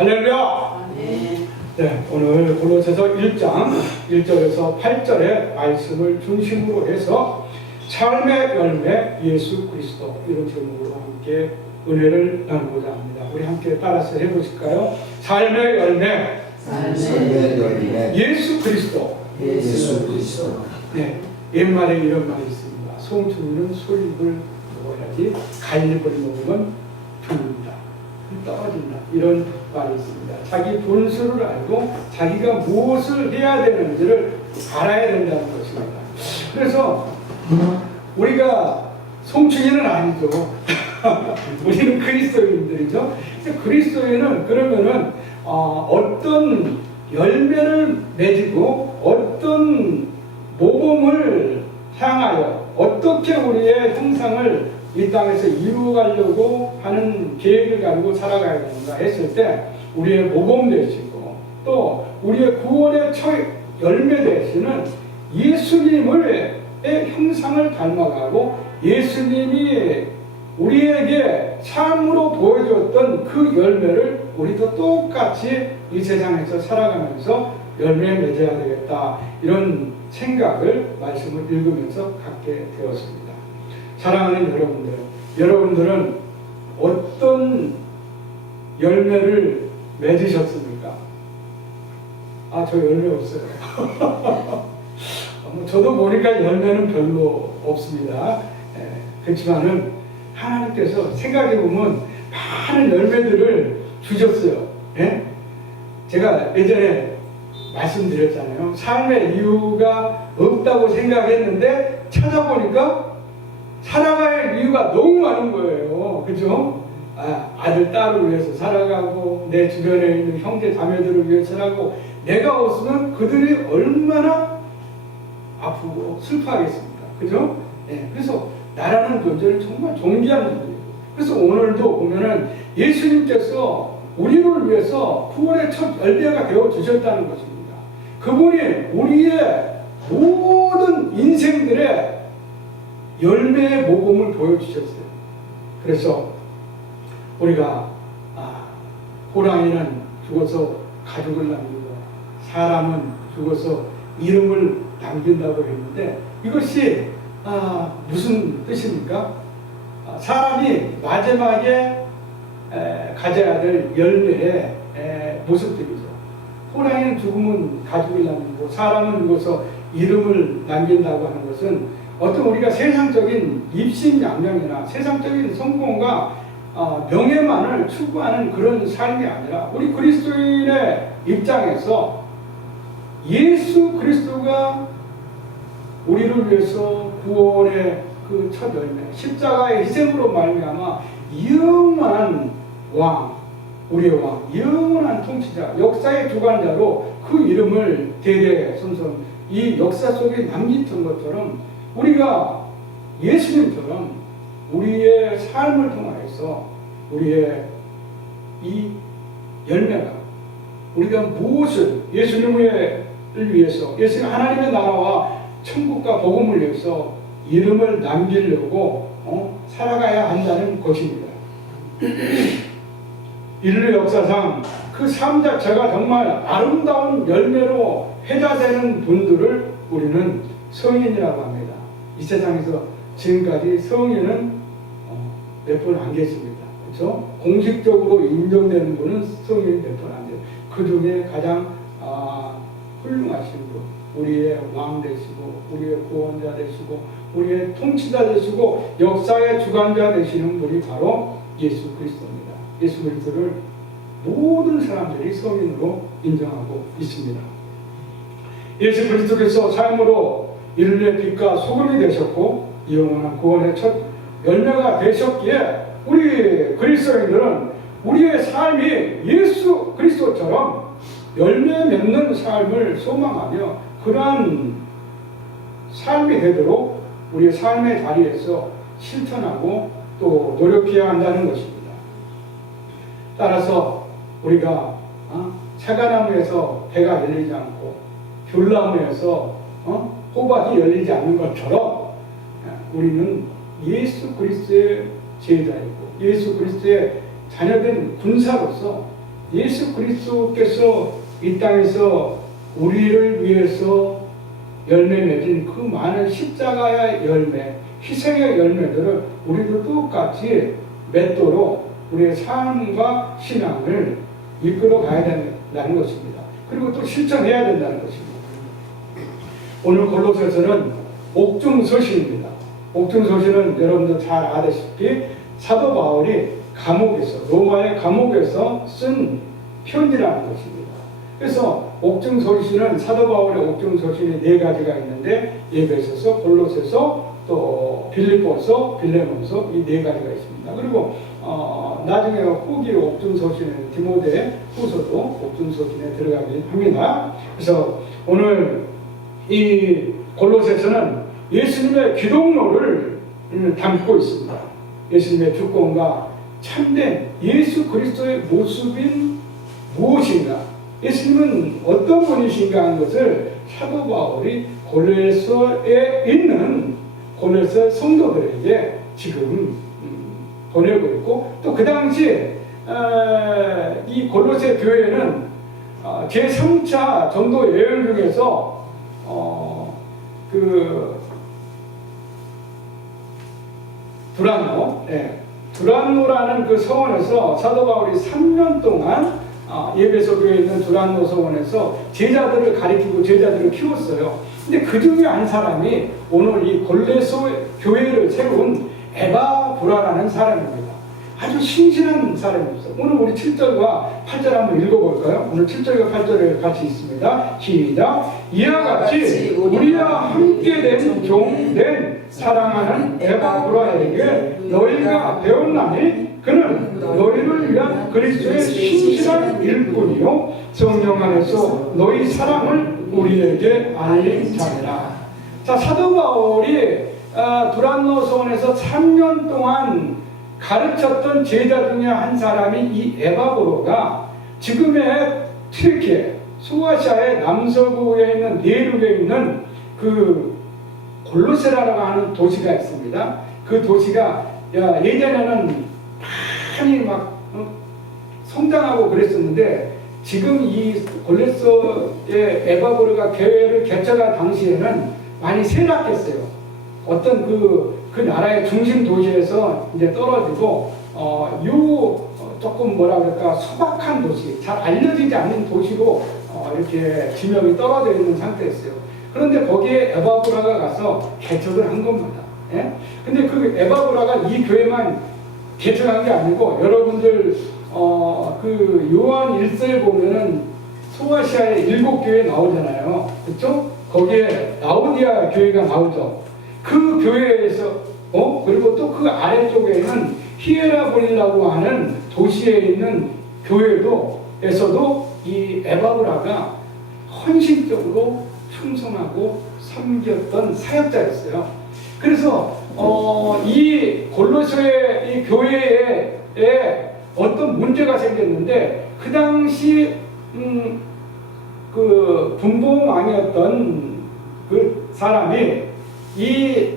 할렐루야. 네, 오늘 골로새서 1장 1절에서 8절의 말씀을 중심으로 해서 삶의 열매 예수 그리스도 이런 제목으로 함께 은혜를 나누고자 합니다. 우리 함께 따라서 해보실까요? 삶의 열매 예수 그리스도. 네, 옛말에 이런 말이 있습니다. 송충이는 솔잎을 먹어야지 갈잎을 먹으면 죽는다, 떨어진다, 이런 말이 있습니다. 자기 본수를 알고 자기가 무엇을 해야 되는지를 알아야 된다는 것입니다. 그래서 우리가 송충이는 아니죠. 우리는 그리스도인들이죠. 그리스도인은 그러면은 어떤 열매를 맺고 어떤 모범을 향하여 어떻게 우리의 형상을 이 땅에서 이루어가려고 하는 계획을 가지고 살아가야 되는가 했을 때 우리의 모범 되시고 또 우리의 구원의 첫 열매 되시는 예수님의 형상을 닮아가고 예수님이 우리에게 삶으로 보여줬던 그 열매를 우리도 똑같이 이 세상에서 살아가면서 열매 맺어야 되겠다, 이런 생각을 말씀을 읽으면서 갖게 되었습니다. 사랑하는 여러분들은 어떤 열매를 맺으셨습니까? 저 열매 없어요. 저도 보니까 열매는 별로 없습니다. 그렇지만은 하나님께서 생각해보면 많은 열매들을 주셨어요. 제가 예전에 말씀드렸잖아요. 삶의 이유가 없다고 생각했는데 찾아보니까 살아갈 이유가 너무 많은 거예요. 그죠? 아들, 딸을 위해서 살아가고 내 주변에 있는 형제 자매들을 위해서 살아가고, 내가 없으면 그들이 얼마나 아프고 슬퍼하겠습니까? 그죠? 그래서 나라는 존재는 정말 존귀한 존재예요. 그래서 오늘도 보면은 예수님께서 우리를 위해서 구원의 첫 열매가 되어 주셨다는 것입니다. 그분이 우리의 모든 인생들의 열매의 모범을 보여주셨어요. 그래서 우리가 호랑이는 죽어서 가죽을 남기고 사람은 죽어서 이름을 남긴다고 했는데, 이것이 무슨 뜻입니까? 사람이 마지막에 가져야 될 열매의 모습들이죠. 호랑이는 죽으면 가죽을 남기고 사람은 죽어서 이름을 남긴다고 하는 것은 어떤 우리가 세상적인 입신양명이나 세상적인 성공과 명예만을 추구하는 그런 삶이 아니라, 우리 그리스도인의 입장에서 예수 그리스도가 우리를 위해서 구원의 그 첫 열매, 십자가의 희생으로 말미암아 영원한 왕, 우리의 왕, 영원한 통치자, 역사의 주관자로 그 이름을 대대손손 이 역사 속에 남기던 것처럼, 우리가 예수님처럼 우리의 삶을 통하여서 우리의 이 열매가, 우리가 무엇을 예수님을 위해서, 예수님 하나님의 나라와 천국과 복음을 위해서 이름을 남기려고 살아가야 한다는 것입니다. 인류 역사상 그 삶 자체가 정말 아름다운 열매로 회자되는 분들을 우리는 성인이라고 합니다. 이 세상에서 지금까지 성인은 몇 분 안 계십니다. 그렇죠? 공식적으로 인정되는 분은 성인이 몇 분 안 돼요. 그 중에 가장 훌륭하신 분, 우리의 왕 되시고 우리의 구원자 되시고 우리의 통치자 되시고 역사의 주관자 되시는 분이 바로 예수 그리스도입니다. 예수 그리스도를 모든 사람들이 성인으로 인정하고 있습니다. 예수 그리스도께서 삶으로 인류의 빛과 소금이 되셨고 영원한 구원의 첫 열매가 되셨기에, 우리 그리스도인들은 우리의 삶이 예수 그리스도처럼 열매 맺는 삶을 소망하며 그러한 삶이 되도록 우리의 삶의 자리에서 실천하고 또 노력해야 한다는 것입니다. 따라서 우리가 차가나무에서 배가 열리지 않고 귤나무에서 호박이 열리지 않는 것처럼 우리는 예수 그리스도의 제자이고 예수 그리스도의 자녀된 군사로서 예수 그리스도께서 이 땅에서 우리를 위해서 열매 맺은 그 많은 십자가의 열매, 희생의 열매들을 우리도 똑같이 맺도록 우리의 삶과 신앙을 이끌어 가야 된다는 것입니다. 그리고 또 실천해야 된다는 것입니다. 오늘 골로새서는 옥중서신입니다. 옥중서신은 여러분도 잘 아다시피 사도 바울이 로마의 감옥에서 쓴 편지라는 것입니다. 그래서 옥중서신은 사도 바울의 옥중서신이 4가지가 있는데 에베소서, 골로새서, 또 빌립보서, 빌레몬서 이 4가지가 있습니다. 그리고 나중에 후기 옥중서신은 디모데 후서도 옥중서신에 들어가긴 합니다. 그래서 오늘 이 골로새서는 예수님의 기독론을 담고 있습니다. 예수님의 주권과 참된 예수 그리스도의 모습인 무엇인가, 예수님은 어떤 분이신가 하는 것을 사도 바울이 골로새에 있는 골로새 성도들에게 지금 보내고 있고, 또 그 당시에 이 골로새 교회는 제3차 전도 여행 중에서 두란노라는 그 서원에서 사도 바울이 3년 동안 에베소 교회에 있는 두란노 서원에서 제자들을 가리키고 제자들을 키웠어요. 근데 그 중에 한 사람이 오늘 이 골로새 교회를 세운 에바브라라는 사람입니다. 아주 신실한 사람이었어요. 오늘 우리 7절과 8절 한번 읽어볼까요? 오늘 7절과 8절에 같이 있습니다. 시작. 이와 같이 우리와 함께 된 종 된 사랑하는 에바브라에게 너희가 배웠나니 그는 너희를 위한 그리스도의 신실한 일꾼이요 성령 안에서 너희 사랑을 우리에게 알린 자니라. 자, 사도 바울이 두란노 서원에서 3년 동안 가르쳤던 제자 중에 한 사람이 이 에바브로가 지금의 튀르키예, 소아시아의 남서부에 있는 내륙에 있는 그 골로새라고 하는 도시가 있습니다. 그 도시가 예전에는 많이 막 성장하고 그랬었는데 지금 이 골로새의 에바브로가 교회를 개척한 당시에는 많이 쇠락했어요. 어떤 그 나라의 중심 도시에서 이제 떨어지고 조금 뭐라 그럴까 소박한 도시, 잘 알려지지 않는 도시로 이렇게 지명이 떨어져 있는 상태였어요. 그런데 거기에 에바브라가 가서 개척을 한 겁니다. 예? 근데 그 에바브라가 이 교회만 개척한 게 아니고 여러분들 그 요한 1서에 보면은 소아시아의 7교회 나오잖아요. 그렇죠? 거기에 라오디아 교회가 나오죠. 그 교회에서 그리고 또 그 아래쪽에는 히에라볼이라고 하는 도시에 있는 교회에서도 이 에바브라가 헌신적으로 충성하고 섬겼던 사역자였어요. 그래서 이 골로새 이 교회에 어떤 문제가 생겼는데 그 당시 그 분봉왕이었던 그 사람이 이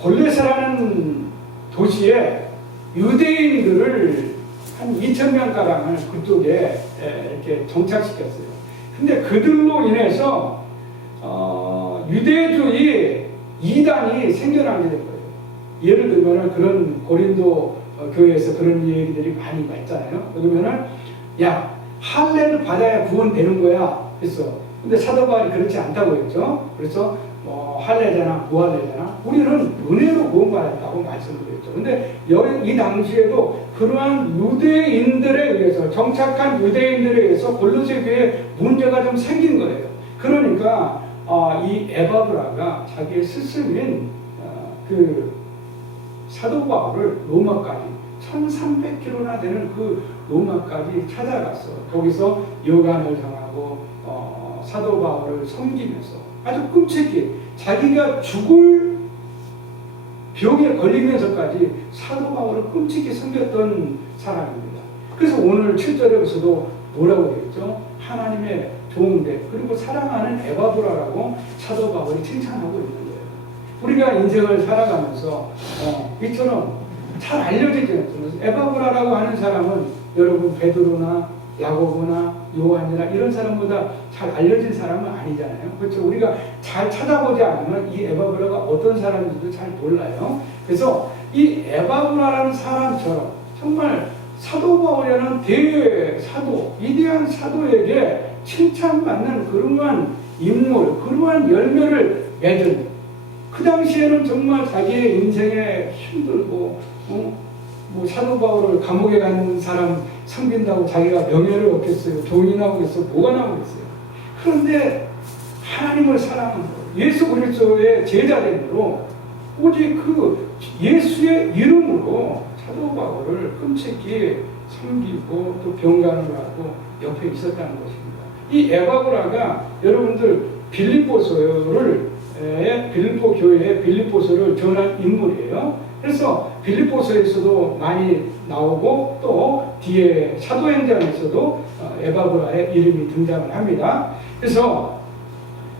골로새라는 도시에 유대인들을 한 2,000명가량을 그쪽에 이렇게 정착시켰어요. 근데 그들로 인해서 유대주의 이단이 생겨나게 된 거예요. 예를 들면 그런 고린도 교회에서 그런 얘기들이 많이 있잖아요. 그러면은 야, 할례를 받아야 구원되는 거야. 그래서 근데 사도 바울이 그렇지 않다고 했죠. 그래서 할례잖아, 부활례잖아. 우리는 은혜로 구원받았다고 말씀드렸죠. 근데 이 당시에도 그러한 유대인들에 의해서 정착한 유대인들에 의해서 골로새 교회에 문제가 좀 생긴 거예요. 그러니까 이 에바브라가 자기의 스승인 그 사도 바울을 로마까지 1,300km나 되는 그 로마까지 찾아갔어. 거기서 여관을 정하고 사도 바울을 섬기면서 아주 끔찍히 자기가 죽을 병에 걸리면서까지 사도 바울을 끔찍히 섬겼던 사람입니다. 그래서 오늘 7절에서도 뭐라고 했죠? 하나님의 좋은데 그리고 사랑하는 에바브라라고 사도 바울이 칭찬하고 있는 거예요. 우리가 인생을 살아가면서 이처럼 잘 알려지지 않죠. 에바브라라고 하는 사람은 여러분 베드로나 야고보나 요한이나 이런 사람보다 잘 알려진 사람은 아니잖아요. 그렇죠? 우리가 잘 찾아보지 않으면 이 에바브라가 어떤 사람인지도 잘 몰라요. 그래서 이 에바브라라는 사람처럼 정말 사도 바울이라는 대사도, 위대한 사도에게 칭찬받는 그러한 인물, 그러한 열매를 맺은, 그 당시에는 정말 자기의 인생에 힘들고 뭐 사도 바울을 감옥에 가는 사람 섬긴다고 자기가 명예를 얻겠어요? 돈이 나오겠어요? 뭐가 나오겠어요? 그런데 하나님을 사랑한 거, 예수 그리스도의 제자됨으로 오직 그 예수의 이름으로 사도 바울을 끔찍히 섬기고 또 병간을 하고 옆에 있었다는 것입니다. 이 에바브라가 여러분들 빌립보 교회에 빌립보서를 전한 인물이에요. 그래서 빌립보서에서도 많이 나오고 또 뒤에 사도행전에서도 에바브라의 이름이 등장을 합니다. 그래서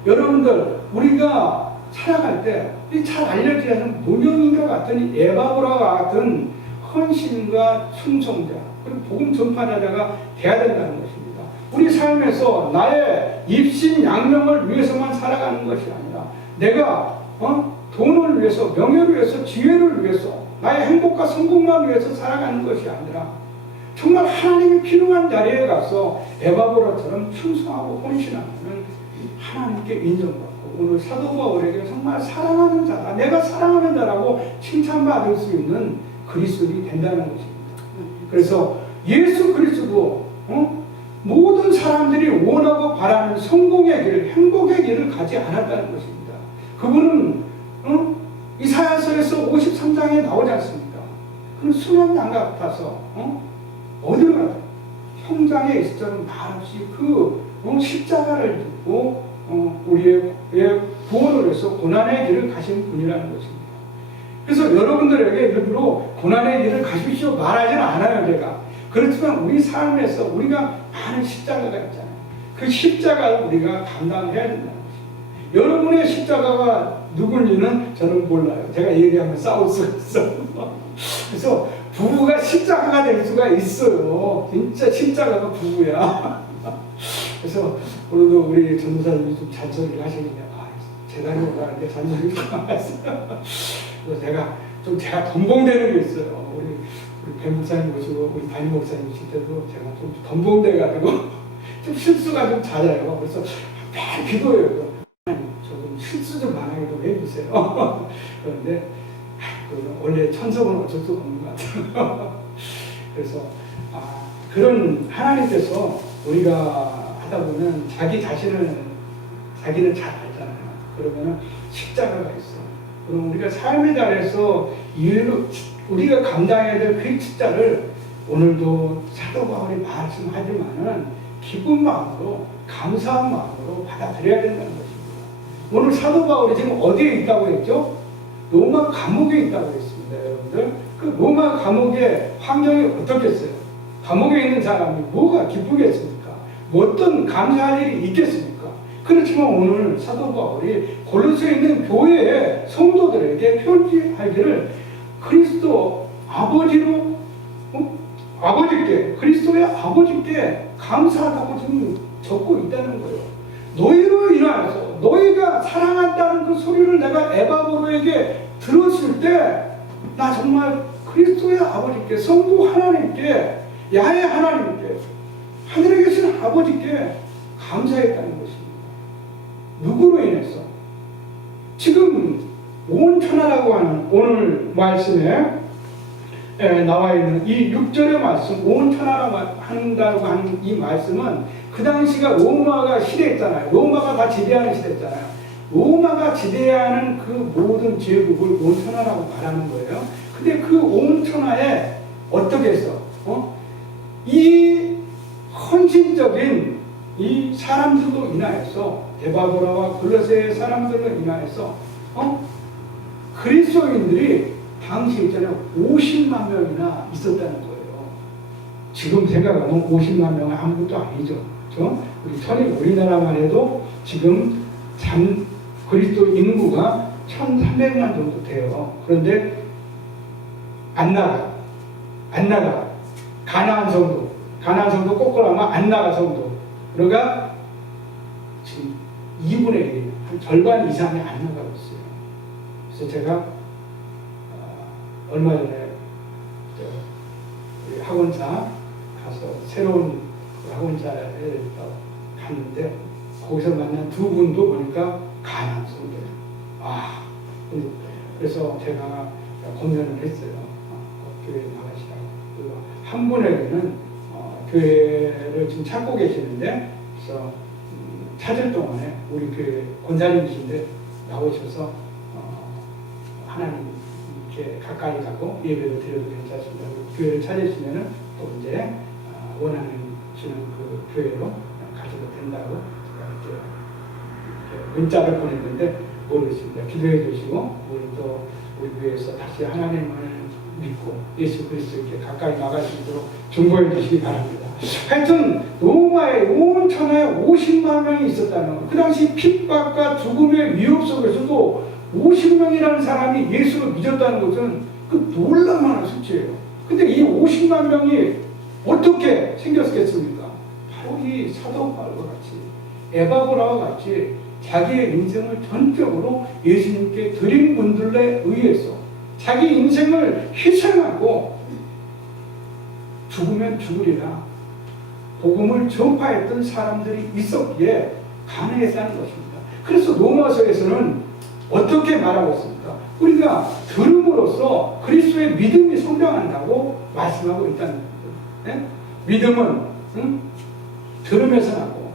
여러분들 우리가 살아갈 때 잘 알려지지 않은 무명인과 같은 에바브라와 같은 헌신과 충성자 그리고 복음 전파자가 돼야 된다는 것입니다. 우리 삶에서 나의 입신양명을 위해서만 살아가는 것이 아니라 내가 돈을 위해서, 명예를 위해서, 지혜를 위해서, 나의 행복과 성공만 위해서 살아가는 것이 아니라 정말 하나님이 필요한 자리에 가서 에바브라처럼 충성하고 헌신하는 하나님께 인정받고 오늘 사도 바울에게 정말 사랑하는 자다, 내가 사랑하는 자라고 칭찬받을 수 있는 그리스도인이 된다는 것입니다. 그래서 예수 그리스도 모든 사람들이 원하고 바라는 성공의 길, 행복의 길을 가지 않았다는 것입니다. 그분은 이사야서에서 53장에 나오지 않습니까? 그 순한 양 같아서 어디로 가든 형장에 있을 때는 말없이 그 십자가를 들고 우리의 구원을 위해서 고난의 길을 가신 분이라는 것입니다. 그래서 여러분들에게 일부러 고난의 길을 가십시오 말하지는 않아요, 제가. 그렇지만 우리 삶에서 우리가 많은 십자가가 있잖아요. 그 십자가를 우리가 감당해야 된다는 것입니다. 여러분의 십자가가 누군지는 저는 몰라요. 제가 얘기하면 싸울 수가 있어요. 그래서 부부가 십자가가 될 수가 있어요. 진짜 십자가가 부부야. 그래서 오늘도 우리 전도사님이 좀 잔소리를 하시는데 재단이 오라는데 잔소리가 많았어요. 그래서 제가 덤벙대는 게 있어요. 우리 배 목사님 모시고 우리 담임 목사님 오실 때도 제가 좀 덤벙대가지고 좀 실수가 좀 잦아요. 그래서 매일 기도해요. 조금 실수 좀 안 하게 좀 해주세요. 그런데 원래 천성은 어쩔 수가 없는 것 같아요. 그래서 그런 하나님께서 우리가 하다 보면 자기 자신은 자기는 잘 알잖아요. 그러면 십자가가 있어. 그럼 우리가 삶의 자리에서 우리가 감당해야 될 그 십자를 오늘도 사도 바울이 말씀하지만은 기쁜 마음으로 감사한 마음으로 받아들여야 된다는 것입니다. 오늘 사도 바울이 지금 어디에 있다고 했죠? 로마 감옥에 있다고 했습니다, 여러분들. 그 로마 감옥의 환경이 어떻겠어요? 감옥에 있는 사람이 뭐가 기쁘겠습니까? 뭐 어떤 감사할 일이 있겠습니까? 그렇지만 오늘 사도 바울이 골로새에 있는 교회의 성도들에게 표지하기를 그리스도 아버지로 아버지께 그리스도의 아버지께 감사하다고 지금 적고 있다는 거예요. 너희로 인하여서 너희가 사랑한다는 그 소리를 내가 에바브로에게 들었을 때 나 정말 그리스도의 아버지께 성부 하나님께 야훼 하나님께 하늘에 계신 아버지께 감사했다는 것입니다. 누구로 인해서? 지금 온 천하라고 하는 오늘 말씀에 나와 있는 이 6절의 말씀, 온 천하라고 한다고 하는 이 말씀은 그 당시가 로마가 시대였잖아요. 로마가 다 지배하는 시대였잖아요. 로마가 지배하는 그 모든 제국을 온 천하라고 말하는 거예요. 근데 그 온 천하에 어떻게 해서 이 헌신적인 이 사람들로 인하여서 에바브라와 골로새 사람들로 인하여서 그리스도인들이 당시 있잖아요. 50만 명이나 있었다는 거예요. 지금 생각하면 50만 명은 아무것도 아니죠. 그렇죠? 우리 천일 우리나라만 해도 지금 그리스도 인구가 1,300만 정도 돼요. 그런데 안 나가. 가나안 가나안 성도 거꾸로 하면 안 나가 성도. 그러니까 지금 2분의 1, 한 절반 이상이 안 나가고 있어요. 그래서 제가 얼마 전에 우리 학원사 가서 새로운 학원사에 갔는데 거기서 만난 두 분도 보니까 가나안 성도예요. 그래서 제가 권면을 했어요. 교회 나가시라고. 그리고 한 분에게는 교회를 지금 찾고 계시는데, 그래서 찾을 동안에 우리 교회 권사님이신데 나오셔서 하나님 이렇게 가까이 가고 예배를 드려도 괜찮습니다. 교회를 찾으시면은 또 이제 원하는 주는 그 교회로 가셔도 된다고 제가 이렇게 문자를 보냈는데 모르겠습니다. 기도해 주시고 우리 또 우리 교회에서 다시 하나님을 믿고 예수 그리스도께 가까이 나갈 수 있도록 중보해 주시기 바랍니다. 하여튼 로마에 온 천하에 50만 명이 있었다는 것. 그 당시 핍박과 죽음의 위협 속에서도 50명이라는 사람이 예수를 믿었다는 것은 그 놀라운 수치예요. 근데 이 50만 명이 어떻게 생겼겠습니까? 바로 이 사도 바울과 같이 에바브라와 같이 자기의 인생을 전적으로 예수님께 드린 분들에 의해서 자기 인생을 희생하고 죽으면 죽으리라 복음을 전파했던 사람들이 있었기에 가능했다는 것입니다. 그래서 로마서에서는 어떻게 말하고 있습니까? 우리가 들음으로써 그리스도의 믿음이 성장한다고 말씀하고 있다는 겁니다. 네? 믿음은 들음에서 나고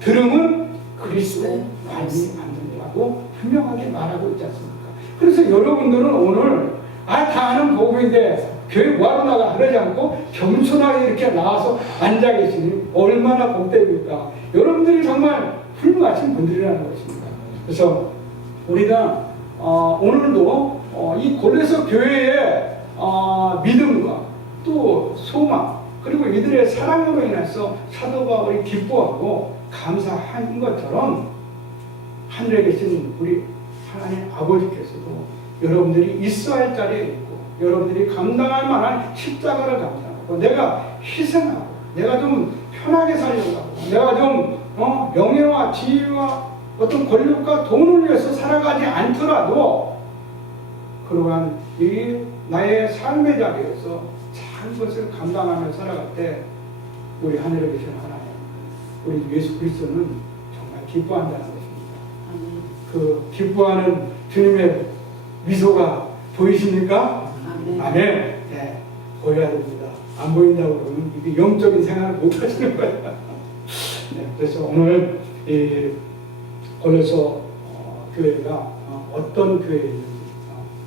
들음은 그리스도 말씀이 만든다고 분명하게 말하고 있지 않습니까? 그래서 여러분들은 오늘 다 아는 복음인데 교회 뭐하러 나가 그러지 않고 겸손하게 이렇게 나와서 앉아 계시니 얼마나 복됩니까? 여러분들이 정말 훌륭하신 분들이라는 것입니다. 그래서 우리가 오늘도 이 고레서 교회의 믿음과 또 소망 그리고 이들의 사랑으로 인해서 사도 바울이 기뻐하고 감사한 것처럼 하늘에 계신 우리 하나님 아버지께서도 여러분들이 있어야 할 자리에 있고 여러분들이 감당할 만한 십자가를 감당하고 내가 희생하고 내가 좀 편하게 살려고 하고 내가 좀 명예와 지위와 어떤 권력과 돈을 위해서 살아가지 않더라도 그러한 이 나의 삶의 자리에서 작은 것을 감당하며 살아갈 때 우리 하늘에 계신 하나님 우리 예수 그리스도는 정말 기뻐한다는 것입니다. 그 기뻐하는 주님의 미소가 보이십니까? 아멘. 네, 보여야 됩니다. 안 보인다고 그러면 이게 영적인 생활을 못 하시는 거예요. 네, 그래서 오늘 이 고레서 교회가 어떤 교회인지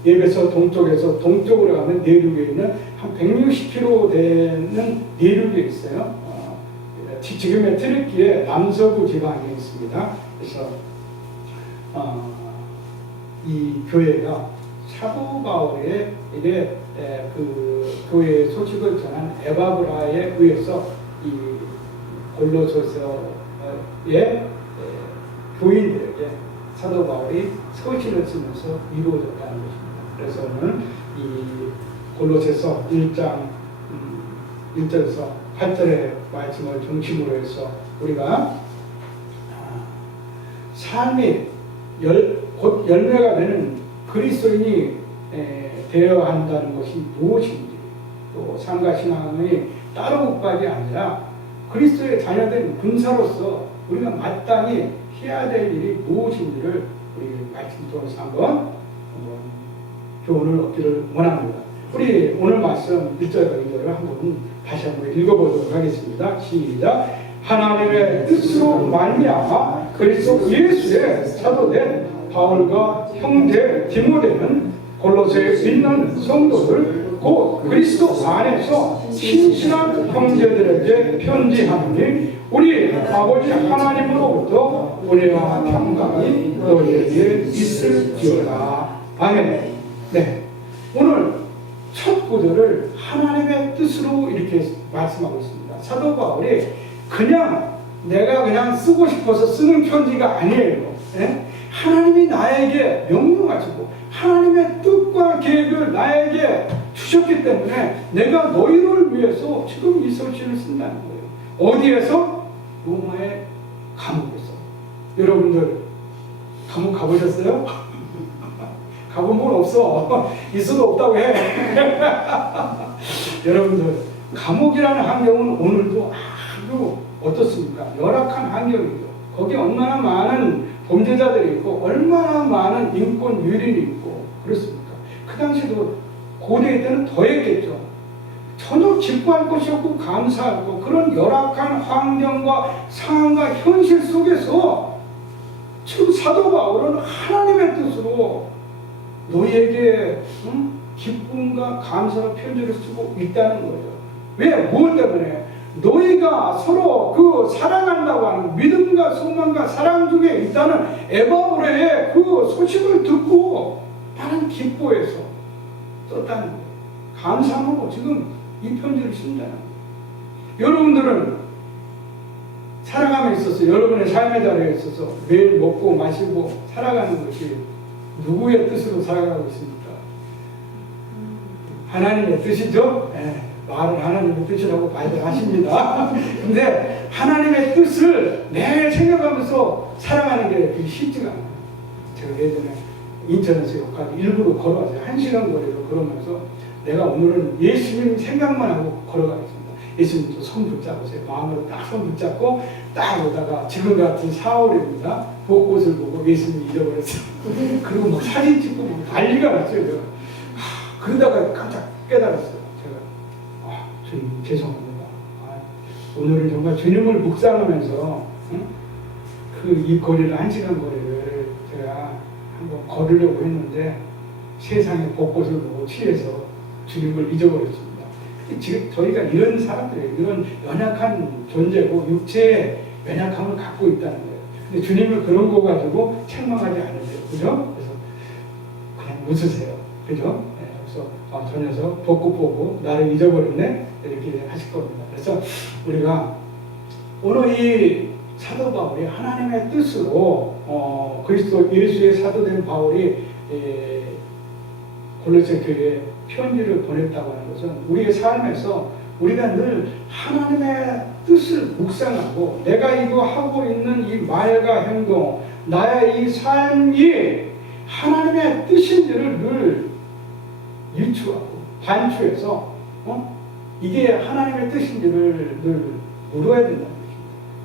예배서 동쪽에서 동쪽으로 가면 내륙에 있는 한 160km 되는 내륙에 있어요. 지금의 트르키의 남서부 지방에 있습니다. 그래서 이 교회가 사도 바울의 그 교회의 소식을 전한 에바브라에 의해서 이 골로새서의 교인들에게 사도 바울이 서신을 쓰면서 이루어졌다는 것입니다. 그래서 오늘 이 골로새서 1장 1절에서 8절의 말씀을 중심으로 해서 우리가 삶이 곧 열매가 되는 그리스도인이 되어야 한다는 것이 무엇인지 또 삶과 신앙이 따로 국밥이 아니라 그리스도의 자녀된 군사로서 우리가 마땅히 해야 될 일이 무엇인지를 우리 말씀 통해서 한번 교훈을 얻기를 원합니다. 우리 오늘 말씀 1절과 2절을 한번 다시 한번 읽어보도록 하겠습니다. 시작. 하나님의 뜻으로 말미암아 그리스도 예수의 사도된 바울과 형제 디모데는 골로새에 있는 성도들 곧 그리스도 안에서 신실한 형제들에게 편지하노니 우리 아버지 하나님으로부터 은혜와 평강이 너희에게 있을지어다. 아멘. 네, 오늘 첫 구절을 하나님의 뜻으로 이렇게 말씀하고 있습니다. 사도 바울이 그냥 내가 그냥 쓰고 싶어서 쓰는 편지가 아니에요. 네? 하나님이 나에게 명령하시고 하나님의 뜻과 계획을 나에게 주셨기 때문에 내가 너희를 위해서 지금 이 서신을 쓴다는 거예요. 어디에서? 로마의 감옥에서. 여러분들 감옥 가보셨어요? 가본 건 없어. 있어도 없다고 해. 여러분들 감옥이라는 환경은 오늘도 아주 어떻습니까? 열악한 환경이죠. 거기에 얼마나 많은 범죄자들이 있고 얼마나 많은 인권 유린이 있고 그렇습니까? 그 당시도 고대 때는 더했겠죠. 전혀 기뻐할 것이 없고 감사할 것, 그런 열악한 환경과 상황과 현실 속에서 지금 사도 바울은 하나님의 뜻으로 너희에게 기쁨과 감사의 편지를 쓰고 있다는 거예요. 왜? 무엇 때문에? 너희가 서로 그 사랑한다고 하는 믿음과 소망과 사랑 중에 있다는 에바브레의 그 소식을 듣고 나는 기뻐해서 썼다는 거예요. 감사함으로 지금 이 편지를 쓴다는 거예요. 여러분들은 살아감에 있어서 여러분의 삶의 자리에 있어서 매일 먹고 마시고 살아가는 것이 누구의 뜻으로 살아가고 있습니까? 하나님의 뜻이죠? 네, 말은 하나님의 뜻이라고 말들 하십니다. 근데 하나님의 뜻을 매일 생각하면서 살아가는 게 그게 쉽지가 않아요. 제가 예전에 인천에서 여기까지 일부러 걸어왔어요. 1시간 거리로 걸으면서 내가 오늘은 예수님 생각만 하고 걸어가겠습니다. 예수님도 손 붙잡으세요. 마음으로 딱 손 붙잡고 딱 오다가 지금 같은 4월입니다. 벚꽃을 보고 예수님 잊어버렸어요. 그리고 막 사진 찍고 막 난리가 났어요. 제가. 그러다가 깜짝 깨달았어요. 제가 주님 죄송합니다. 오늘은 정말 주님을 묵상하면서 그 이 거리를 1시간 거리를 제가 한번 걸으려고 했는데 세상의 벚꽃을 보고 취해서 주님을 잊어버렸습니다. 지금 저희가 이런 사람들이에요. 이런 연약한 존재고 육체의 연약함을 갖고 있다는 거예요. 근데 주님을 그런 거 가지고 책망하지 않으세요. 그죠? 그래서 그냥 웃으세요. 그죠? 네, 그래서 저 녀석 벚꽃 보고 나를 잊어버렸네? 이렇게 하실 겁니다. 그래서 우리가 오늘 이 사도 바울이 하나님의 뜻으로 그리스도 예수의 사도된 바울이 골로새 교회에 편지를 보냈다고 하는 것은 우리의 삶에서 우리가 늘 하나님의 뜻을 묵상하고 내가 이거 하고 있는 이 말과 행동, 나의 이 삶이 하나님의 뜻인지를 늘 유추하고 반추해서 이게 하나님의 뜻인지를 늘 물어야 된다는 것입니다.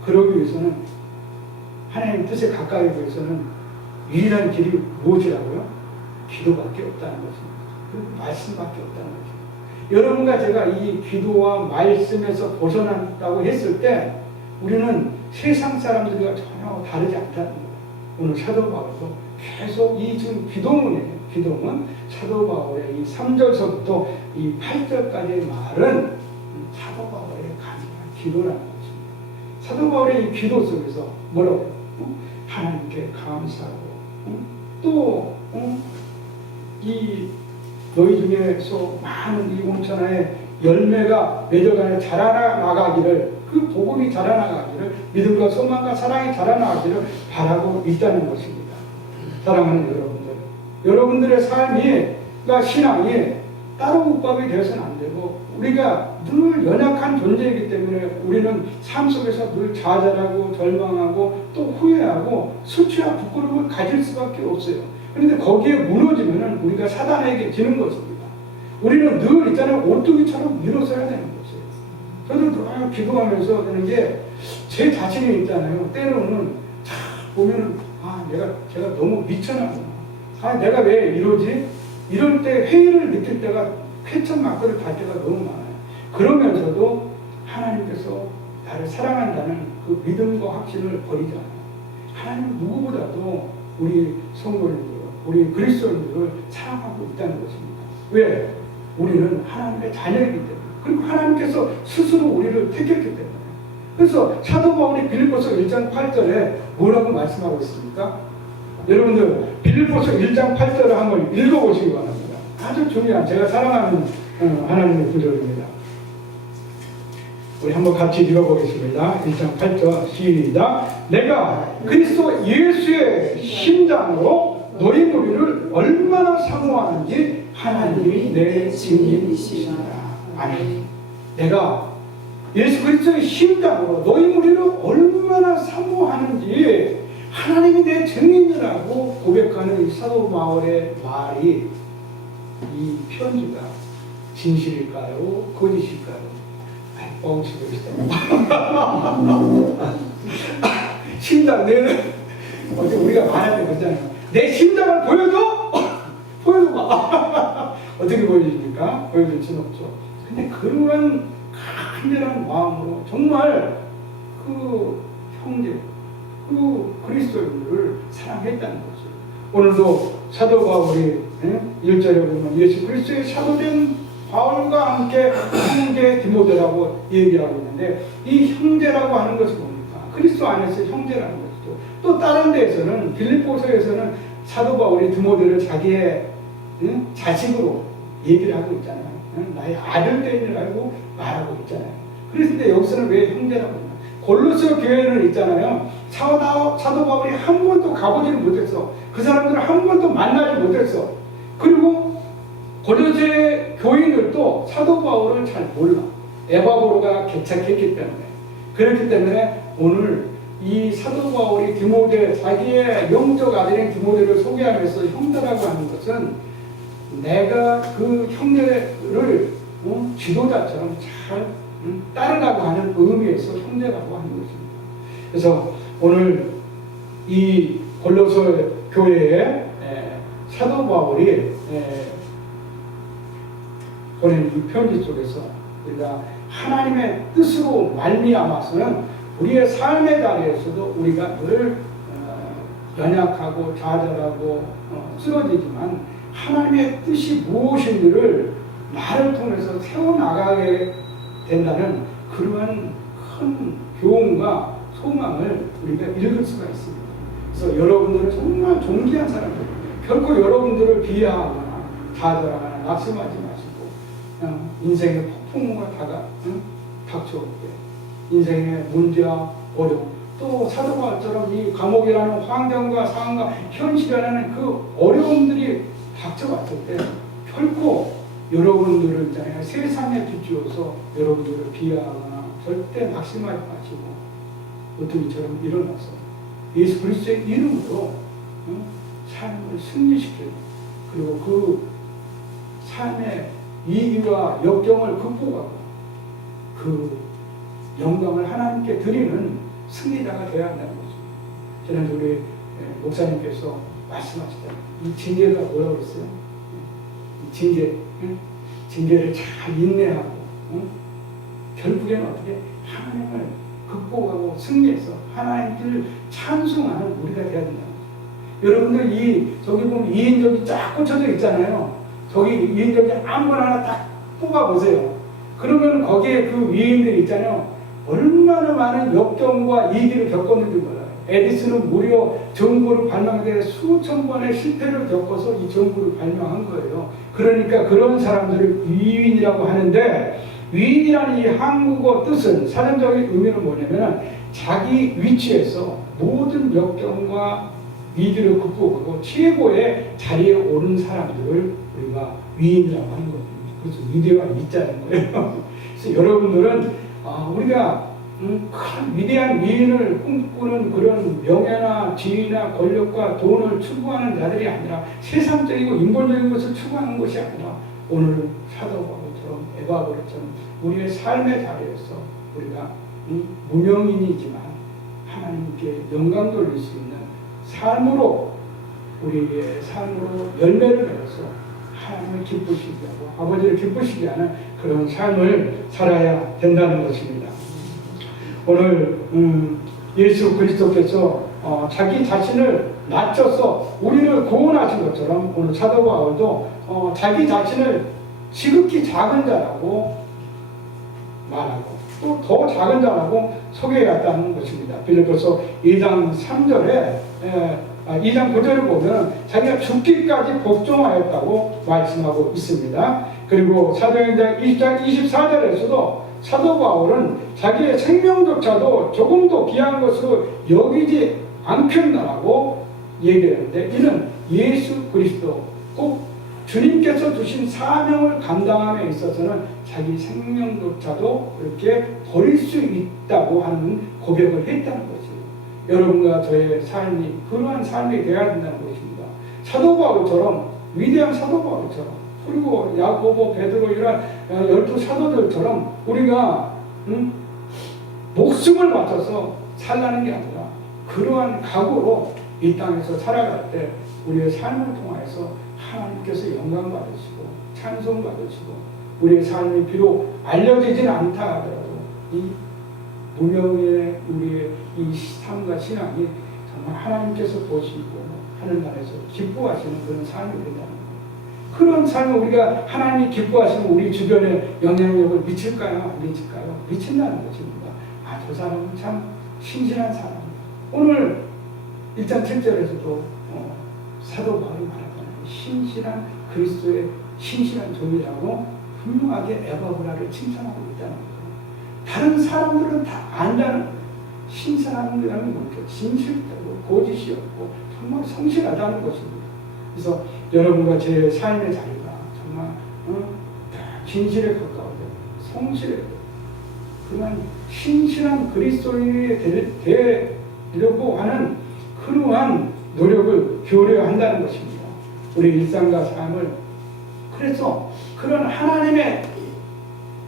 그러기 위해서는 하나님의 뜻에 가까이 위해서는 유일한 길이 무엇이라고요? 기도밖에 없다는 것입니다. 말씀밖에 없다는 거죠. 여러분과 제가 이 기도와 말씀에서 벗어난다고 했을 때 우리는 세상 사람들과 전혀 다르지 않다는 거예요. 오늘 사도 바울도 계속 이 지금 기도문이에요. 기도문 사도 바울의 이 3절서부터 이 8절까지의 말은 사도 바울의 간절한 기도라는 것입니다. 사도 바울의 이 기도 속에서 뭐라고 해요? 하나님께 감사하고 또 이 너희 중에서 많은 이 온천하에 열매가 맺어가는 자라나가기를 그 복음이 자라나가기를 믿음과 소망과 사랑이 자라나가기를 바라고 있다는 것입니다. 사랑하는 여러분들, 여러분들의 삶이 신앙이 따로 묵밥이 되어서는 안 되고 우리가 늘 연약한 존재이기 때문에 우리는 삶 속에서 늘 좌절하고 절망하고 또 후회하고 수치와 부끄러움을 가질 수밖에 없어요. 그런데 거기에 무너지면 우리가 사단에게 지는 것입니다. 우리는 늘 있잖아요. 오뚜기처럼 일어서야 되는 것이에요. 저도 기도하면서 되는 게 제 자신이 있잖아요. 때로는 보면은 제가 너무 미쳐나구나. 내가 왜 이러지? 이럴 때 회의를 느낄 때가 쾌천막걸을 갈 때가 너무 많아요. 그러면서도 하나님께서 나를 사랑한다는 그 믿음과 확신을 버리지 않아요. 하나님은 누구보다도 우리 성도님들, 우리 그리스도인들을 사랑하고 있다는 것입니다. 왜? 우리는 하나님의 자녀이기 때문에. 그리고 하나님께서 스스로 우리를 택했기 때문에. 그래서 사도 바울이 빌립보서 1장 8절에 뭐라고 말씀하고 있습니까? 여러분들 빌립보서 1장 8절을 한번 읽어보시기 바랍니다. 아주 중요한 제가 사랑하는 하나님의 구절입니다. 우리 한번 같이 읽어보겠습니다. 1장 8절 시작. 내가 그리스도 예수의 심장으로 너희 무리를 얼마나 사모하는지 하나님이 내 증인이시라. 아멘. 내가 예수 그리스도의 심장으로 너희 무리를 얼마나 사모하는지 하나님이 내 증인이라고 고백하는 이 사도 바울의 말이, 이 편지가 진실일까요? 거짓일까요? 뻥치고 있어. 심장, 내는 어제 우리가 말할 때 그러잖아요. 내 심장을 보여줘? 보여줘봐. 어떻게 보여줍니까? 보여줄 수는 없죠. 근데 그런 간절한 마음으로 정말 그 형제, 그 그리스도인들을 사랑했다는 거죠. 오늘도 사도 바울이 1절에 보면 예수 그리스도의 사도된 바울과 함께 형제 디모데라고 얘기하고 있는데, 이 형제라고 하는 것이 뭡니까? 그리스도 안에서 형제라는 것이죠. 또 다른 데에서는 빌립보서에서는 사도 바울이 디모데를 자기의 자식으로 얘기를 하고 있잖아요. 나의 아들 때인이라고 말하고 있잖아요. 그런데 여기서는 왜 형제라고 했나? 골로새 교회는 있잖아요. 사도 바울이 한 번도 가보지를 못했어. 그 사람들을 한 번도 만나지 못했어. 그리고 골로새 교인들도 사도 바울을 잘 몰라. 에바고로가 개척했기 때문에. 그렇기 때문에 오늘 이 사도 바울이 디모데, 자기의 영적 아들인 디모데를 소개하면서 형제라고 하는 것은 내가 그 형제를 지도자처럼 잘 따르라고 하는 의미에서 형제라고 하는 것입니다. 그래서 오늘 이 골로새 교회에 사도 바울이 보낸 이 편지 속에서 우리가 하나님의 뜻으로 말미암아서는 우리의 삶의 자리에서도 우리가 늘 연약하고 좌절하고 쓰러지지만 하나님의 뜻이 무엇인지를 나를 통해서 세워나가게 된다는 그러한 큰 교훈과 소망을 우리가 읽을 수가 있습니다. 그래서 여러분들은 정말 존귀한 사람들, 결코 여러분들을 비하하거나 좌절하거나 낙심하지 마시고 인생의 폭풍우가 닥쳐올 때 인생의 문제와 어려움, 또 사도 바울처럼 이 감옥이라는 환경과 상황과 현실이라는 그 어려움들이 닥쳐왔을 때 결코 여러분들을 있잖아요. 세상에 비추어서 여러분들을 비하하거나 절대 낙심하지 마시고 어떤 이처럼 일어나서 예수 그리스도의 이름으로 삶을 승리시키는, 그리고 그 삶의 위기와 역경을 극복하고 그 영광을 하나님께 드리는 승리자가 되어야 한다는 거죠. 저는 우리 목사님께서 말씀하시잖아요. 이 징계가 뭐라고 그랬어요? 이 징계를 잘 인내하고 결국에는 어떻게 하나님을 극복하고 승리해서 하나님을 찬송하는 우리가 되어야 된다는 거죠. 여러분들 저기 보면 2인적이 쫙 꽂혀져 있잖아요. 저기 2인적이 아무거나 하나 딱 뽑아보세요. 그러면 거기에 그 위인들이 있잖아요. 얼마나 많은 역경과 위기를 겪었는지 몰라요. 에디슨은 무려 전구를 발명하는데 수천 번의 실패를 겪어서 이 전구를 발명한 거예요. 그러니까 그런 사람들을 위인이라고 하는데, 위인이라는 이 한국어 뜻은 사전적인 의미는 뭐냐면 자기 위치에서 모든 역경과 위기를 극복하고 최고의 자리에 오른 사람들을 우리가 위인이라고 하는 겁니다. 그래서 위대와 위자는 거예요. 그래서 여러분들은 우리가 큰 위대한 위인을 꿈꾸는 그런 명예나 지위나 권력과 돈을 추구하는 자들이 아니라 세상적이고 인본적인 것을 추구하는 것이 아니라 오늘 사도 바울처럼 에바고로처럼 우리의 삶의 자리에서 우리가 무명인이지만 하나님께 영광 돌릴 수 있는 삶으로, 우리의 삶으로 열매를 맺어서 하나님을 기쁘시게 하고 아버지를 기쁘시게 하는 그런 삶을 살아야 된다는 것입니다. 오늘 예수 그리스도께서 자기 자신을 낮춰서 우리를 구원하신 것처럼 오늘 사도 바울도 자기 자신을 지극히 작은 자라고 말하고 또 더 작은 자라고 소개해왔다는 것입니다. 빌립보서 2장 3절에 2장 9절을 보면 자기가 죽기까지 복종하였다고 말씀하고 있습니다. 그리고 사도행전 20장 24절에서도 사도 바울은 자기의 생명조차도 조금도 귀한 것으로 여기지 않겠나라고 얘기하는데, 이는 예수 그리스도 꼭 주님께서 주신 사명을 감당함에 있어서는 자기 생명조차도 그렇게 버릴 수 있다고 하는 고백을 했다는 것이에요. 여러분과 저의 삶이 그러한 삶이 되어야 된다는 것입니다. 사도 바울처럼, 위대한 사도 바울처럼, 그리고 야고보, 베드로 이런 12 사도들처럼 우리가 목숨을 바쳐서 살라는 게 아니라 그러한 각오로 이 땅에서 살아갈 때 우리의 삶을 통해서 하나님께서 영광 받으시고 찬송 받으시고, 우리의 삶이 비록 알려지진 않다 하더라도 이 무명의 우리의 이 삶과 신앙이 정말 하나님께서 보시고 하늘나라에서 기뻐하시는 그런 삶이 된다는 거예요. 그런 삶을 우리가 하나님이 기뻐하시면 우리 주변에 영향력을 미칠까요? 안 미칠까요? 미친다는 것입니다. 아, 저 사람은 참 신실한 사람. 오늘 1장 7절에서도 사도 바울이 말하잖아요. 신실한 그리스도의 신실한 종이라고 분명하게 에바브라를 칭찬하고 있다는 거예요. 다른 사람들은 다 안다는 거예요. 신사람이라는 건 진실되고 거짓이 없고 정말 성실하다는 것입니다. 그래서 여러분과 제 삶의 자리가 정말 진실에 가까워야 되고 성실해야 되고 그런 신실한 그리스도인이 되려고 하는 그러한 노력을 기울여야 한다는 것입니다. 우리 일상과 삶을, 그래서 그런 하나님의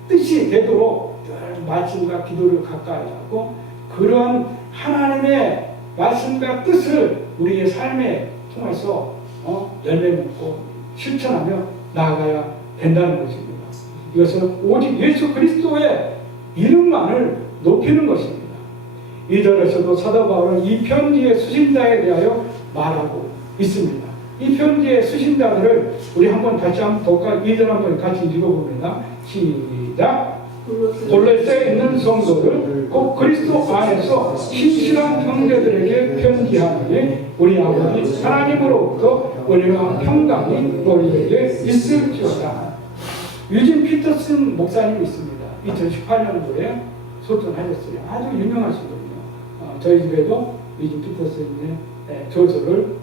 뜻이 되도록 말씀과 기도를 가까이 하고 그런 하나님의 말씀과 뜻을 우리의 삶에 통해서 열매 맺고 실천하며 나아가야 된다는 것입니다. 이것은 오직 예수 그리스도의 이름만을 높이는 것입니다. 2절에서도 사도 바울은 이 편지의 수신자에 대하여 말하고 있습니다. 이 편지의 수신자들을 우리 한번 다시 한번 2절 한번 같이 읽어봅니다. 시작. 골로새에 있는 성도들 곧 그리스도 안에서 신실한 형제들에게 편지하니 우리 아버지 하나님으로부터 은혜와 평강이 너희에게 있을지어다. 유진 피터슨 목사님이 있습니다. 2018년도에 소천하셨어요. 아주 유명하신 분이에요. 저희 집에도 유진 피터슨의 저서를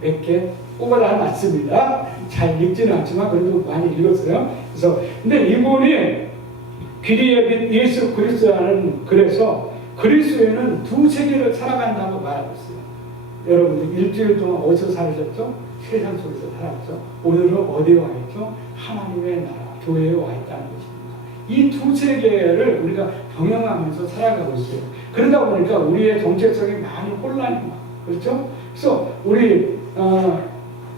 몇 개 뽑아다 놨습니다. 잘 읽지는 않지만 그래도 많이 읽었어요. 그래서 근데 이분이 귀리의 빛 예수 그리스도라는 글에서 그리스도인은 두 세계를 살아간다고 말하고 있어요. 여러분들 일주일 동안 어디서 살으셨죠? 세상 속에서 살았죠. 오늘은 어디에 와 있죠? 하나님의 나라, 교회에 와 있다는 것입니다. 이 두 세계를 우리가 병행하면서 살아가고 있어요. 그러다 보니까 우리의 정체성이 많이 혼란이 많아요. 그렇죠? 그래서 우리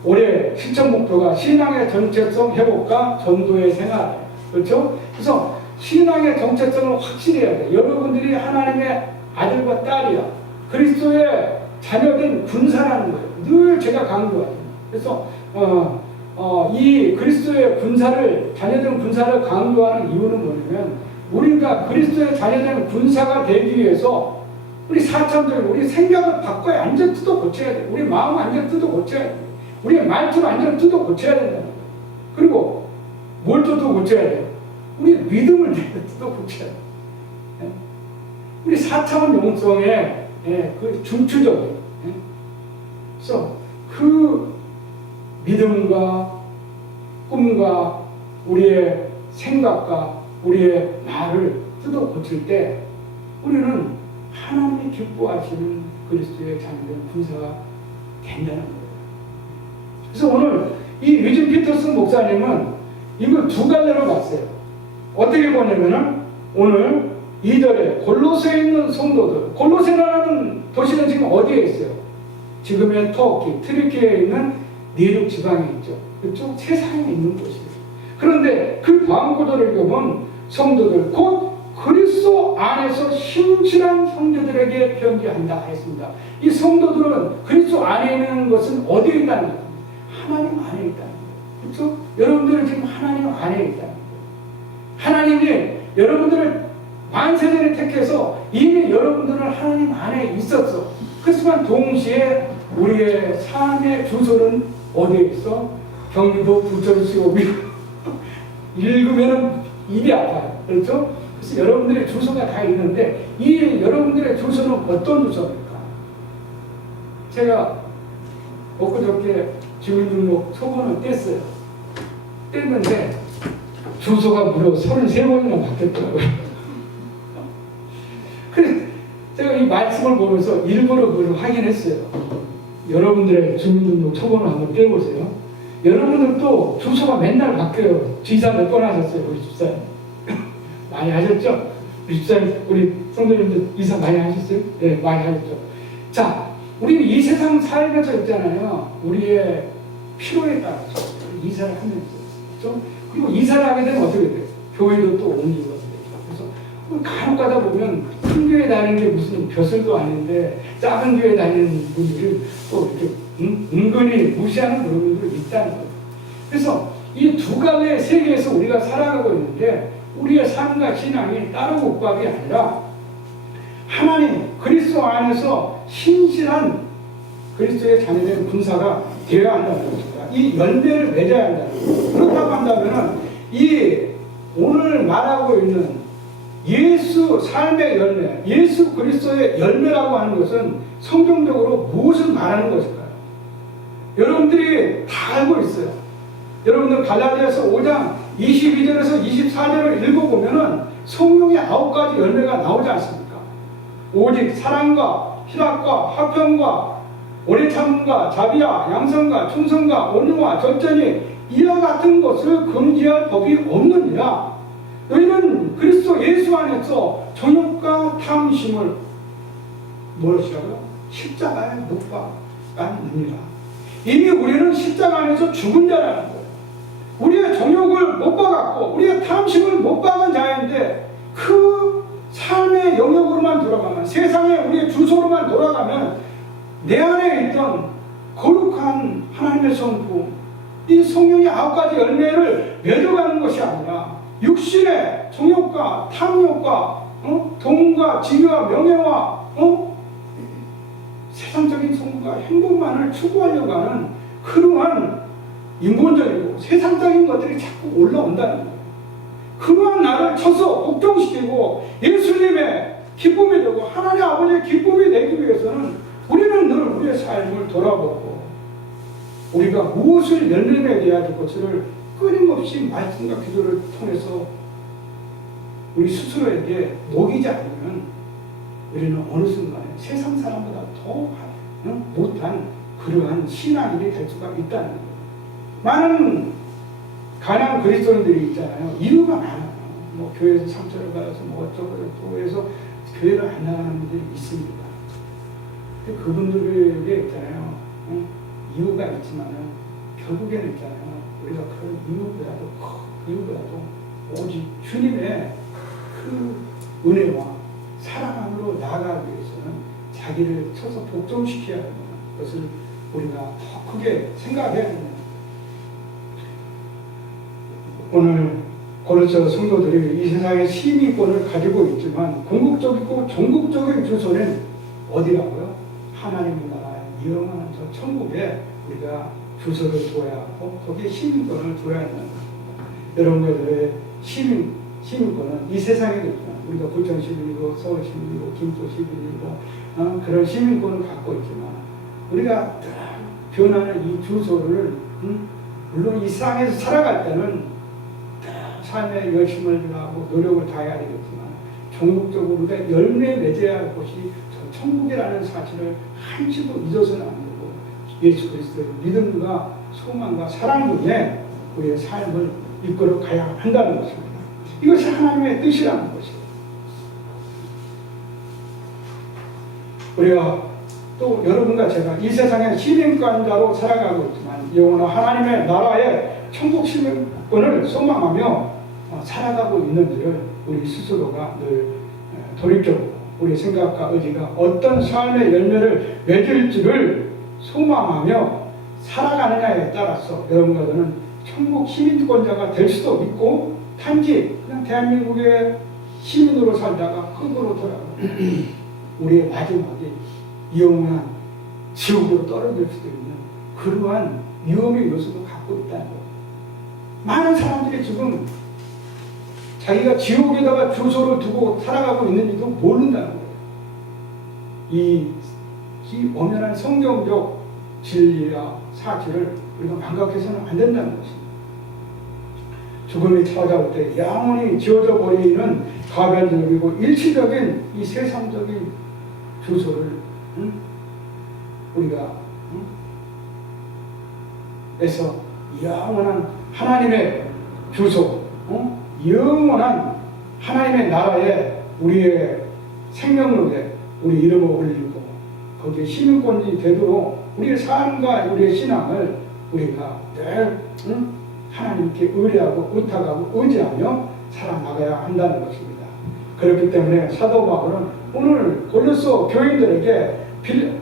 올해 실천 목표가 신앙의 정체성 회복과 전도의 생활. 그렇죠? 그래서 신앙의 정체성을 확실히 해야 돼요. 여러분들이 하나님의 아들과 딸이야. 그리스도의 자녀된 군사라는 거예요. 늘 제가 강조하죠. 그래서 이 그리스도의 군사를, 자녀된 군사를 강조하는 이유는 뭐냐면 우리가 그리스도의 자녀된 군사가 되기 위해서 우리 사천적인 우리 생각을 바꿔야 완전 뜯어 고쳐야 돼요. 우리 마음 완전 뜯어 고쳐야 돼요. 우리의 말투를 완전 뜯어 고쳐야 된다는 거예요. 그리고 뭘 뜯어 고쳐야 돼요? 우리 믿음을 뜯어 고쳐야 돼요. 우리 4차원 영성의 그 중추적인, 그래서 그 믿음과 꿈과 우리의 생각과 우리의 말을 뜯어 고칠 때 우리는 하나님이 기뻐하시는 그리스도의 자녀된 군사가 된다는 거예요. 그래서 오늘 이 유진 피터슨 목사님은 이걸 두 갈래로 봤어요. 어떻게 보냐면은 오늘 2절에 골로새에 있는 성도들, 골로새라는 도시는 지금 어디에 있어요? 지금의 터키, 트리키에 있는 내륙 지방에 있죠. 그쪽 세상에 있는 곳이에요. 그런데 그 광고들을 보면 성도들 곧 그리스도 안에서 신실한 형제들에게 편지한다 했습니다. 이 성도들은 그리스도 안에 있는 것은 어디에 있다는 거예요? 하나님 안에 있다는 거예요. 그렇죠? 여러분들은 지금 하나님 안에 있다는 거예요. 하나님이 여러분들을 만세전에 택해서 이미 여러분들은 하나님 안에 있었어. 그렇지만 동시에 우리의 삶의 주소는 어디에 있어? 경기도 부천시 오미 읽으면 입이 아파요. 그렇죠? 그래서 여러분들의 주소가 다 있는데 이 여러분들의 주소는 어떤 주소입니까? 제가 엊그저께 주민등록 초본을 뗐어요. 뗐는데 주소가 무려 33번이나 바뀌었더라고요. 그래서 제가 이 말씀을 보면서 일부러 그걸 확인했어요. 여러분들의 주민등록 초본을 한번 떼보세요. 여러분들도 주소가 맨날 바뀌어요. 이사 몇 번 하셨어요, 우리 집사님? 많이 하셨죠? 우리 집사님, 우리 성도님들 이사 많이 하셨어요? 네, 많이 하셨죠. 자, 우리는 이 세상 살면서 있잖아요. 우리의 필요에 따라서 이사를 하면서, 그렇죠? 그리고 이사를 하게 되면 어떻게 돼요? 교회도 또 옮기거든요. 그래서 간혹 가다 보면 큰 교회 다니는 게 무슨 벼슬도 아닌데 작은 교회 다니는 분들이 또 이렇게 은근히 무시하는 그런 분들이 있다는 거예요. 그래서 이 두 가지의 세계에서 우리가 살아가고 있는데 우리의 삶과 신앙이 따로 국밥이 아니라 하나님 그리스도 안에서 신실한 그리스도의 자녀된 군사가 되어야 한다는 것입니다. 이 열매를 맺어야 한다는 거예요. 그렇다고 한다면 이 오늘 말하고 있는 예수 삶의 열매, 예수 그리스도의 열매라고 하는 것은 성경적으로 무엇을 말하는 것일까요? 여러분들이 다 알고 있어요. 여러분들 갈라디아서 5장 22절에서 24절을 읽어보면은 성령의 9가지 열매가 나오지 않습니까? 오직 사랑과 희락과 화평과 오래 참음과 자비와 양선과 충성과 온유와 절제니 이와 같은 것을 금지할 법이 없느니라. 너희는 그리스도 예수 안에서 정욕과 탐심을 무엇이라고요? 십자가에 못 박았느니라. 이미 우리는 십자가 안에서 죽은 자라는 거예요. 우리의 정욕을 못 박았고 우리의 탐심을 못 박은 자인데 그 삶의 영역으로만 돌아가면, 세상에 우리의 주소로만 돌아가면 내 안에 있던 거룩한 하나님의 성품, 이 성령의 9가지 열매를 맺어가는 것이 아니라 육신의 정욕과 탐욕과 돈과 지위와 명예와 세상적인 성공과 행복만을 추구하려고 하는 그러한 인본적이고 세상적인 것들이 자꾸 올라온다는 거예요. 그러한 나를 쳐서 복종시키고 예수님의 기쁨이 되고 하나님 아버지의 기쁨이 되기 위해서는 우리는 늘 우리의 삶을 돌아보고 우리가 무엇을 열매맺어야 할 것을 끊임없이 말씀과 기도를 통해서 우리 스스로에게 먹이지 않으면 우리는 어느 순간에 세상 사람보다 더 못한 그러한 신앙인이 될 수가 있다는 거예요. 많은 가난 그리스도인들이 있잖아요. 이유가 많아요. 뭐 교회에서 상처를 받아서 뭐 어쩌고 해서 교회를 안 나가는 분들이 있습니다. 그분들에게 있잖아요. 이유가 있지만은 결국에는 있잖아요. 우리가 그 이유보다도 오직 주님의 그 은혜와 사랑으로 나아가기 위해서는 자기를 쳐서 복종시켜야 하는 것을 우리가 더 크게 생각해야 됩니다. 오늘 고린도 성도들이 이 세상에 시민권을 가지고 있지만 궁극적이고 종국적인 주소는 어디라고요? 하나님의 나라의 영원한 저 천국에 우리가 주소를 둬야 하고 거기에 시민권을 둬야 한다는 것입니다. 여러분들의 시민권은 이 세상에도 있지만 우리가 부천 시민이고 서울 시민이고 김포 시민이고 그런 시민권을 갖고 있지만 우리가 변하는 이 주소를 물론 이 세상에서 살아갈 때는 삶에 열심을 다하고 노력을 다해야 되겠지만 종국적으로 우리가 열매 맺어야 할 것이 저 천국이라는 사실을 한시도 잊어서는 안 되고 예수 그리스도의 믿음과 소망과 사랑 중에 우리의 삶을 이끌어 가야 한다는 것입니다. 이것이 하나님의 뜻이라는 것이에요. 우리가 또 여러분과 제가 이 세상의 시민권자로 살아가고 있지만 영원한 하나님의 나라의 천국 시민권을 소망하며 살아가고 있는지를 우리 스스로가 늘 돌이켜보고 우리 생각과 의지가 어떤 삶의 열매를 맺을지를 소망하며 살아가느냐에 따라서 여러분과 저는 천국 시민권자가 될 수도 있고 단지 그냥 대한민국의 시민으로 살다가 흙으로 돌아가고 우리의 마지막에 영원한 지옥으로 떨어질 수도 있는 그러한 위험의 요소도 갖고 있다는 거예요. 많은 사람들이 지금 자기가 지옥에다가 주소를 두고 살아가고 있는지도 모른다는 거예요. 이 엄연한 성경적 진리와 사실을 우리가 망각해서는 안 된다는 것입니다. 죽음이 찾아올 때 영원히 지워져 버리는 가변적이고 일시적인 이 세상적인 주소를 우리가 에서 영원한 하나님의 주소, 영원한 하나님의 나라에 우리의 생명력에 우리 이름을 올리고 거기에 시민권이 되도록 우리의 삶과 우리의 신앙을 우리가 늘 하나님께 의뢰하고 의탁하고 의지하며 살아나가야 한다는 것입니다. 그렇기 때문에 사도 바울은 오늘 골로새 교인들에게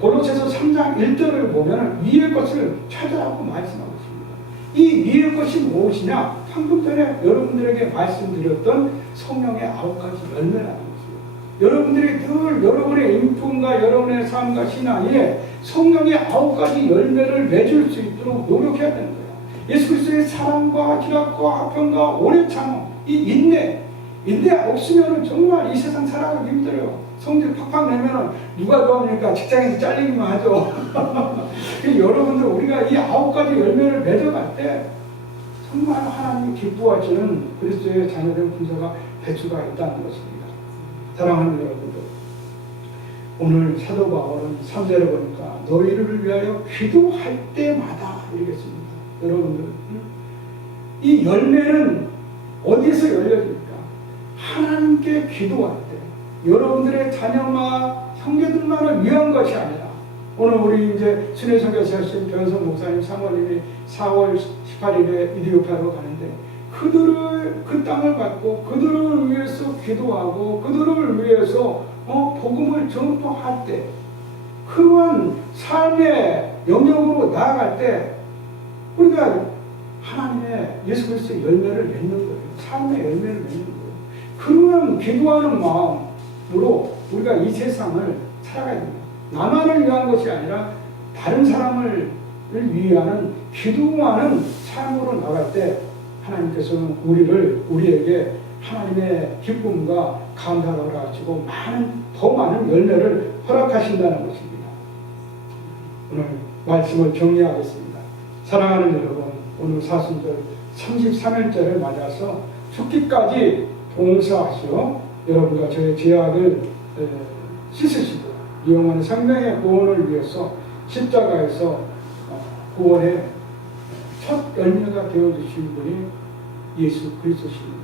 골로새서 3장 1절을 보면 위의 것을 찾으라고 말씀하고 있습니다. 이 위의 것이 무엇이냐? 방금 전에 여러분들에게 말씀드렸던 성령의 9가지 열매라는 것이에요. 여러분들이 늘 여러분의 인품과 여러분의 삶과 신앙에 성령의 9가지 열매를 맺을 수 있도록 노력해야 되는 거예요. 예수 그리스도의 사랑과 희락과 화평과 오래 참음, 이 인내 없으면 정말 이 세상 살아가기 힘들어요. 성질 팍팍 내면 누가 좋아합니까? 직장에서 잘리기만 하죠. 여러분들 우리가 이 9가지 열매를 맺어갈 때 정말 하나님이 기뻐하시는 그리스도의 자녀된 분자가 배수가 있다는 것입니다. 사랑하는 여러분들, 오늘 사도 바울은 3절에 보니까 너희를 위하여 기도할 때마다 이러겠습니다. 여러분들, 이 열매는 어디에서 열려집니까? 하나님께 기도할 때, 여러분들의 자녀와 형제들만을 위한 것이 아니라, 오늘 우리 이제 순회선교사 하신 변성 목사님 사모님이 4월 18일에 이디오피아로 가는데, 그들을 그 땅을 받고 그들을 위해서 기도하고 그들을 위해서 복음을 전파할 때, 그러한 삶의 영역으로 나아갈 때 우리가 하나님의 예수 그리스도의 열매를 맺는 거예요. 삶의 열매를 맺는 거예요. 그러한 기도하는 마음으로 우리가 이 세상을 살아가야 됩니다. 나만을 위한 것이 아니라 다른 사람을 위하는 기도하는 삶으로 나갈 때 하나님께서는 우리에게 하나님의 기쁨과 감사를 허락하시고 더 많은 열매를 허락하신다는 것입니다. 오늘 말씀을 정리하겠습니다. 사랑하는 여러분, 오늘 사순절 33일절을 맞아서 죽기까지 봉사하시어 여러분과 저의 죄악을 씻으시고 영원한 생명의 구원을 위해서 십자가에서 구원의 첫 열매가 되어주신 분이 예수 그리스도십니다.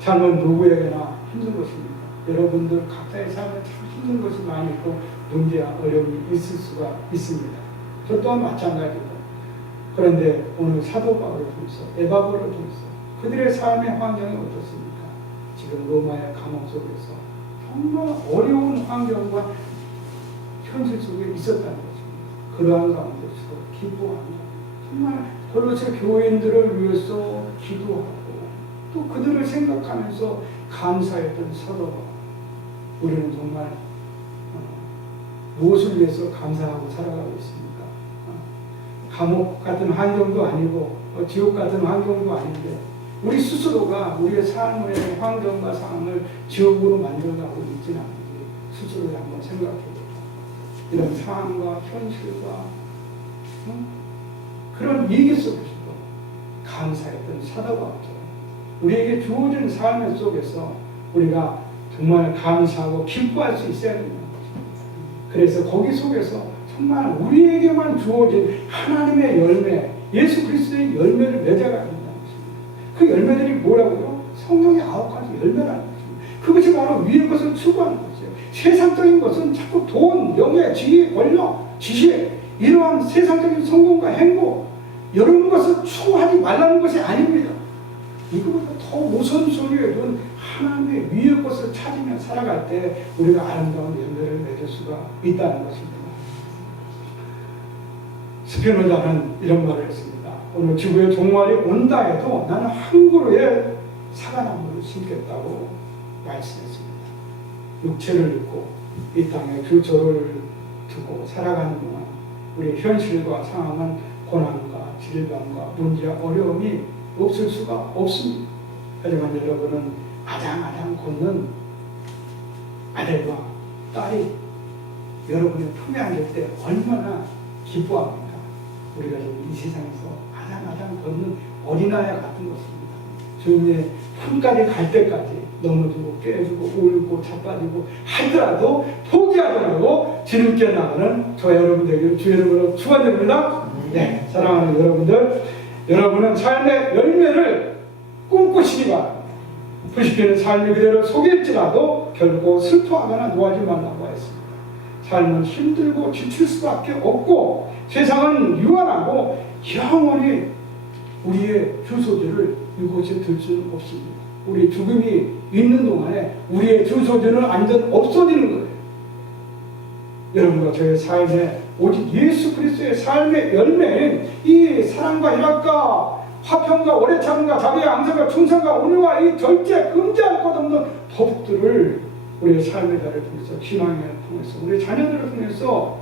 삶은 누구에게나 힘든 것입니다. 여러분들 각자의 삶에 참 힘든 것이 많이 있고 문제와 어려움이 있을 수가 있습니다. 저 또한 마찬가지입니다. 그런데 오늘 사도 바울을 통해서 에바브를 통해서 그들의 삶의 환경이 어떻습니까? 지금 로마의 감옥 속에서 정말 어려운 환경과 현실 속에 있었다는 것입니다. 그러한 가운데서 기도하며 정말 골로새 교인들을 위해서 기도하고 또 그들을 생각하면서 감사했던 사도 바울. 우리는 정말 무엇을 위해서 감사하고 살아가고 있습니까? 감옥 같은 환경도 아니고 지옥 같은 환경도 아닌데 우리 스스로가 우리의 삶의 환경과 상황을 지옥으로 만들어가고 있지는 않은지 스스로를 한번 생각해보고 이런 상황과 현실과 그런 위기 속에서도 감사했던 사도 바울처럼 우리에게 주어진 삶 속에서 우리가 정말 감사하고 기뻐할 수 있어야 된다는 것입니다. 그래서 거기 속에서 정말 우리에게만 주어진 하나님의 열매, 예수 그리스도의 열매를 맺어가야 된다는 것입니다. 그 열매들이 뭐라고요? 성령의 9가지 열매라는 것입니다. 그것이 바로 위의 것을 추구하는 것이에요. 세상적인 것은 자꾸 돈, 명예, 지위, 권력, 지식 이러한 세상적인 성공과 행복 이런 것을 추구하지 말라는 것이 아닙니다. 이거보다 더 우선순위에 둔 하나님의 위의 것을 찾으며 살아갈 때 우리가 아름다운 열매를 맺을 수가 있다는 것입니다. 스피노자는 이런 말을 했습니다. 오늘 지구에 종말이 온다 해도 나는 한 그루의 사과나무를 심겠다고 말씀했습니다. 육체를 입고 이 땅에 주소를 두고 살아가는 동안 우리 현실과 상황은 고난과 질병과 문제와 어려움이 없을 수가 없습니다. 하지만 여러분은 아장아장 걷는 아들과 딸이 여러분의 품에 안길 때 얼마나 기뻐합니까? 우리가 지금 이 세상에서 아장아장 걷는 어린아이 같은 것입니다. 주님의 품까지 갈 때까지 넘어지고 깨지고 울고 자빠지고 하더라도 포기하지 말고 주님께 나가는 저 여러분 되기를 주 이름으로 축원드립니다. 네, 사랑하는 여러분들, 여러분은 삶의 열매를 꿈꾸시기 바랍니다. 부시키는 삶이 그대로 속일지라도 결코 슬퍼하거나 노하지 말라고 했습니다. 삶은 힘들고 지칠 수밖에 없고 세상은 유한하고 영원히 우리의 주소지를 이곳에 들 수는 없습니다. 우리 죽음이 있는 동안에 우리의 주소지는 완전 없어지는 거예요. 여러분과 저의 삶에 오직 예수 그리스도의 삶의 열매인 이 사랑과 희락과 화평과 오래 참음과 자비와 양선과 충성과 온유와 이 절제 금지할 것 없는 법들을 우리의 삶의 자를 통해서 희망을 통해서 우리 자녀들을 통해서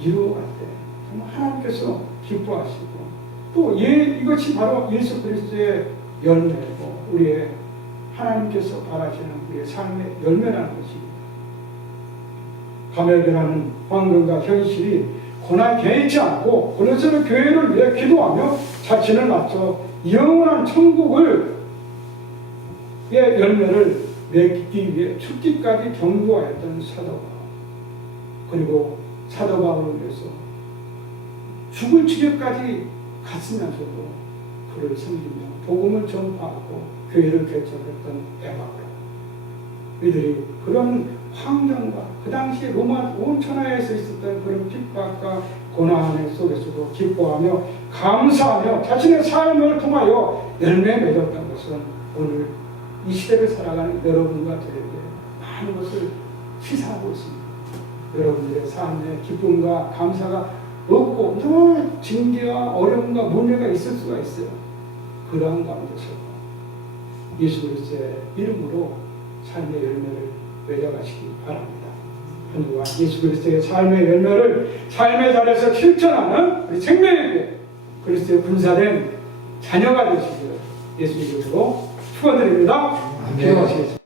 이루어갈 때 정말 하나님께서 기뻐하시고 또 이것이 바로 예수 그리스도의 열매고 우리의 하나님께서 바라시는 우리의 삶의 열매라는 것입니다. 감회교라는 환경과 현실이 고난 개의치 않고 그래서 교회를 위해 기도하며 자신을 맞춰 영원한 천국을 의 열매를 맺기 위해 죽기까지 경고하였던 사도 바울, 그리고 사도 바울을 위해서 죽을 지경까지 갔으면서도 그를 섬기며 복음을 전파하고 교회를 개척했던 에바브라, 이들이 그런 환경과 그 당시 로마 온 천하에서 있었던 그런 핍박과 고난 속에서도 기뻐하며 감사하며 자신의 삶을 통하여 열매 맺었던 것은 오늘 이 시대를 살아가는 여러분과 저에게 많은 것을 시사하고 있습니다. 여러분들의 삶에 기쁨과 감사가 없고 늘 징계와 어려움과 문제가 있을 수가 있어요. 그러한 가운데서 예수 그리스도의 이름으로 삶의 열매를 맺어가시기 바랍니다. 하늘과 예수 그리스도의 삶의 열매를 삶의 자리에서 실천하는 우리 생명의 그리스도의 군사된 자녀가 되시기를 예수 이름으로 축원드립니다. 기도하시겠습니다.